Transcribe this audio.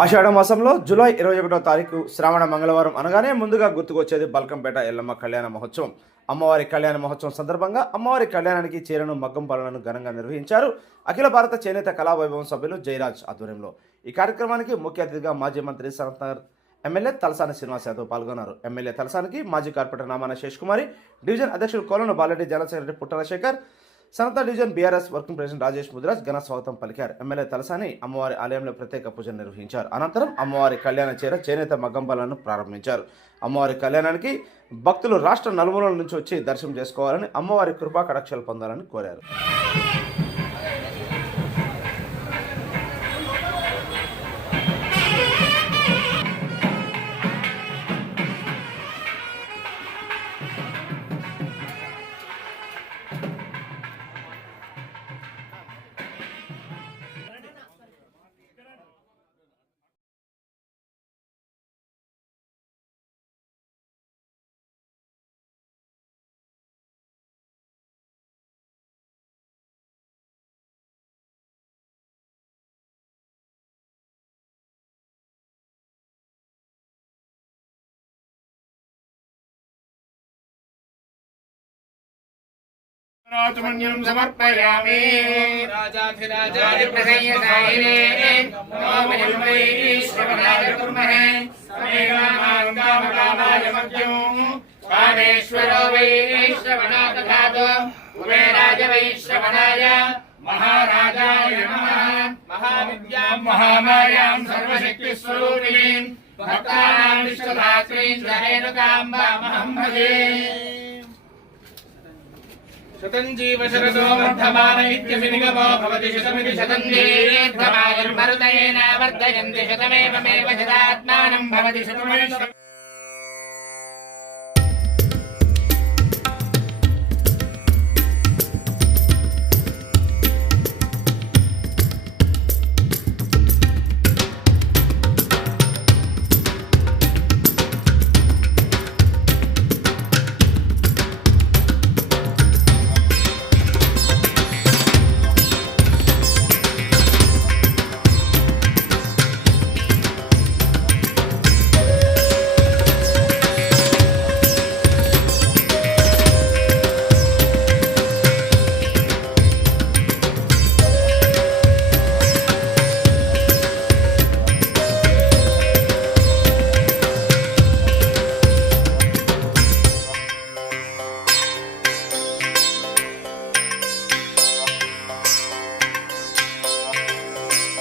ఆషాఢ మాసంలో జూలై 21వ తారీఖు శ్రావణ మంగళవారం అనగానే ముందుగా గుర్తుకొచ్చేది బల్కంపేట ఎల్లమ్మ కళ్యాణ మహోత్సవం. అమ్మవారి కళ్యాణ మహోత్సవం సందర్భంగా అమ్మవారి కళ్యాణానికి చీరను మగ్గం పనులను ఘనంగా నిర్వహించారు అఖిల భారత చేనేత కళావైభవం సభ్యులు జయరాజ్ ఆధ్వర్యంలో. ఈ కార్యక్రమానికి ముఖ్య అతిథిగా మాజీ మంత్రి సనత్నగర్ ఎమ్మెల్యే తలసాని శ్రీనివాస్ యాదవ్ పాల్గొన్నారు. ఎమ్మెల్యే తలసానికి మాజీ కార్పొరేటర్ నామాన శేష్ కుమారి, డివిజన్ అధ్యక్షుడు Kolanu Balareddy, general secretary Puttala Shekar, Sanath division BRS working president Rajesh Mudiraj ఘన స్వాగతం పలికారు. ఎమ్మెల్యే తలసాని అమ్మవారి ఆలయంలో ప్రత్యేక పూజలు నిర్వహించారు. అనంతరం అమ్మవారి కళ్యాణ చీర చేనేత మగ్గంపాలను ప్రారంభించారు. అమ్మవారి కళ్యాణానికి భక్తులు రాష్ట్ర నలుమూలల నుంచి వచ్చి దర్శనం చేసుకోవాలని, అమ్మవారి కృపా కటాక్షాలు పొందాలని కోరారు. राजमन्यं समर्पयामि राजाधिराजाय प्रसय्यसायिने नमो श्रवणाय कुर्महे समेवामाङ्गामकामाय मध्यं कामेश्वरो वै श्रवणादधातु कुबेराय वै श्रवणाय महाराजाय नमः महाविद्यां महामायां सर्वशक्तिस्वरूपिणीं भक्तानां विश्वधात्रीं जनेनुकाम्बामहं भजे शतं जीव शरदो वर्धमान इत्यभिनिगमो भवति शतमिति शतं दीर्घमायुर्मरुतेन वर्धयन्ति शतमेवमेव शतात्मानं भवति शतमेव